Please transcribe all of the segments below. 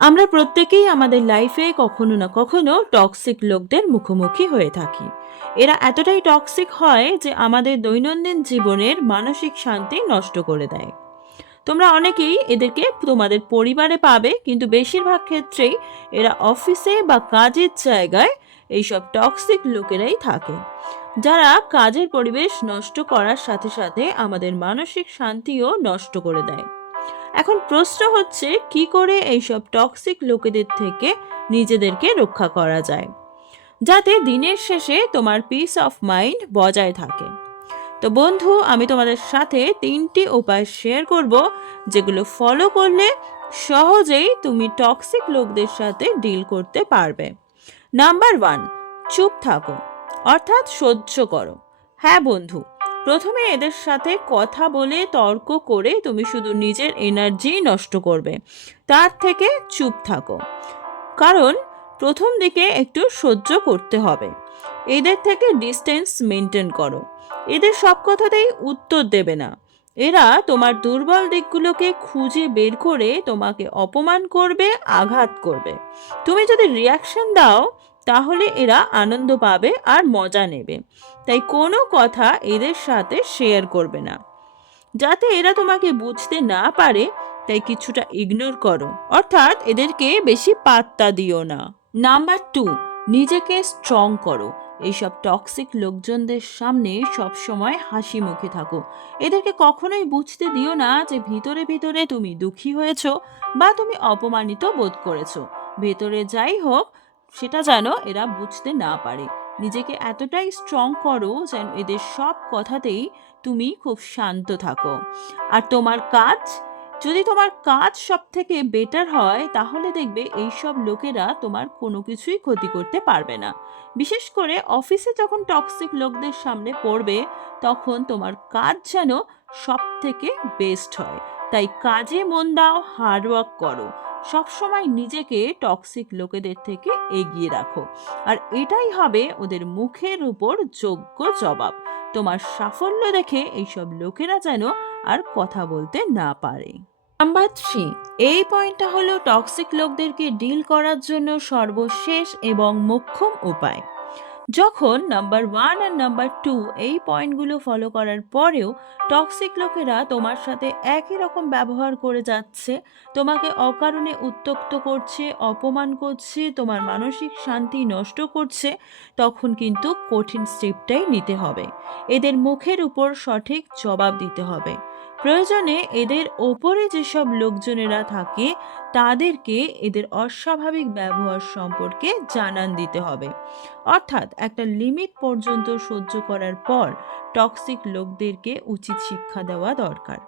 আমরা প্রত্যেকেই আমাদের লাইফে কখনো না কখনো টক্সিক লোকদের মুখোমুখি হয়ে থাকি। এরা এতটাই টক্সিক হয় যে আমাদের দৈনন্দিন জীবনের মানসিক শান্তি নষ্ট করে দেয়। তোমরা অনেকেই এদেরকে তোমাদের পরিবারে পাবে, কিন্তু বেশিরভাগ ক্ষেত্রেই এরা অফিসে বা কাজের জায়গায় এইসব টক্সিক লোকেরাই থাকে। যারা কাজের পরিবেশ নষ্ট করার সাথে সাথে আমাদের মানসিক শান্তিও নষ্ট করে দেয়। এখন প্রশ্ন হচ্ছে, কি করে এইসব টক্সিক লোকেদের থেকে নিজেদেরকে রক্ষা করা যায়? যাতে দিনের শেষে তোমার পিস অফ মাইন্ড বজায় থাকে। তো বন্ধু, আমি তোমাদের সাথে তিনটি উপায় শেয়ার করব, যেগুলো ফলো করলে সহজেই তুমি টক্সিক লোকদের সাথে ডিল করতে পারবে। নাম্বার ওয়ান চুপ থাকো, অর্থাৎ সহ্য করো। হ্যাঁ বন্ধু প্রথমে এদের সাথে কথা বলে, তর্ক করে তুমি শুধু নিজের এনার্জি নষ্ট করবে। তার থেকে চুপ থাকো। কারণ প্রথম দিকে একটু সহ্য করতে হবে। এদের থেকে ডিস্টেন্স মেনটেন করো। এদের সব কথাতেই উত্তর দেবে না। এরা তোমার দুর্বল দিকগুলোকে খুঁজে বের করে তোমাকে অপমান করবে, আঘাত করবে। তুমি যদি রিয়াকশন দাও তাহলে এরা আনন্দ পাবে আর মজা নেবে। তাই কোনো কথা এদের সাথে শেয়ার করবে না। যাতে এরা তোমাকে বুঝতে না পারে, তাই কিছুটা ইগনোর করো। অর্থাৎ এদেরকে বেশি পাত্তা দিও না। নাম্বার টু নিজেকে স্ট্রং করো। এইসব টক্সিক লোকজনদের সামনে সবসময় হাসি মুখে থাকো। এদেরকে কখনোই বুঝতে দিও না যে ভিতরে ভিতরে তুমি দুঃখী হয়েছো বা তুমি অপমানিত বোধ করেছ। ভেতরে যাই হোক সেটা যেন এরা বুঝতে না পারে। নিজেকে এতটাই স্ট্রং করো যেন এদের সব কথাতেই তুমি খুব শান্ত থাকো। আর তোমার কাজ? যদি তোমার কাজ সব থেকে বেটার হয়, তাহলে দেখবে এইসব লোকেরা তোমার কোনো কিছুই ক্ষতি করতে পারবে না। বিশেষ করে অফিসে যখন টক্সিক লোকদের সামনে পড়বে, তখন তোমার কাজ যেন সব থেকে বেস্ট হয়। তাই কাজে মন দাও হার্ডওয়ার্ক করো। সবসময় নিজেকে টক্সিক লোকেদের থেকে এগিয়ে রাখো। আর এটাই হবে ওদের মুখের উপর যোগ্য জবাব। তোমার সাফল্য দেখে এইসব লোকেরা যেন আর কথা বলতে না পারে। নাম্বার থ্রি এই পয়েন্টটা হলো টক্সিক লোকদেরকে ডিল করার জন্য সর্বশেষ এবং মোক্ষম উপায়। যখন নাম্বার ওয়ান আর নাম্বার টু এই পয়েন্টগুলো ফলো করার পরেও টক্সিক লোকেরা তোমার সাথে একই রকম ব্যবহার করে যাচ্ছে, তোমাকে অকারণে উত্তক্ত করছে, অপমান করছে, তোমার মানসিক শান্তি নষ্ট করছে, তখন কিন্তু কঠিন স্টেপটাই নিতে হবে। এদের মুখের উপর সঠিক জবাব দিতে হবে। প্রয়োজনে এদের ওপরে যেসব লোকজনেরা থাকে, তাদেরকে এদের অস্বাভাবিক ব্যবহার সম্পর্কে জানান দিতে হবে। অর্থাৎ একটা লিমিট পর্যন্ত সহ্য করার পর টক্সিক লোকদেরকে উচিত শিক্ষা দেওয়া দরকার।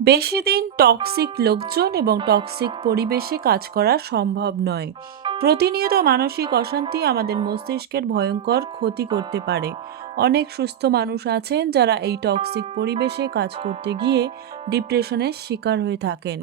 বেশি দিন টক্সিক লোকজন এবং টক্সিক পরিবেশে কাজ করা সম্ভব নয়। প্রতিনিয়ত মানসিক অশান্তি আমাদের মস্তিষ্কের ভয়ঙ্কর ক্ষতি করতে পারে। অনেক সুস্থ মানুষ আছেন যারা এই টক্সিক পরিবেশে কাজ করতে গিয়ে ডিপ্রেশনের শিকার হয়ে থাকেন।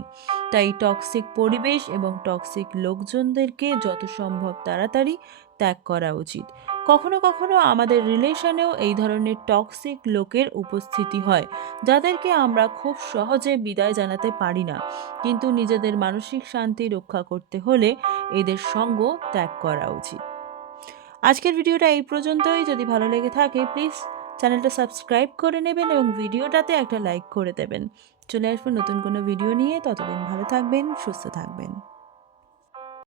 তাই টক্সিক পরিবেশ এবং টক্সিক লোকজনদেরকে যত সম্ভব তাড়াতাড়ি ত্যাগ করা উচিত। কখনো কখনো আমাদের রিলেশনেও এই ধরনের টক্সিক লোকের উপস্থিতি হয়, যাদেরকে আমরা খুব সহজে বিদায় জানাতে পারি না। কিন্তু নিজেদের মানসিক শান্তি রক্ষা করতে হলে এদের সঙ্গ ত্যাগ করা উচিত। আজকের ভিডিওটা এই পর্যন্তই। যদি ভালো লেগে থাকে প্লিজ চ্যানেলটা সাবস্ক্রাইব করে নেবেন এবং ভিডিওটাতে একটা লাইক করে দেবেন। চলে আসব নতুন কোনো ভিডিও নিয়ে। ততদিন ভালো থাকবেন, সুস্থ থাকবেন।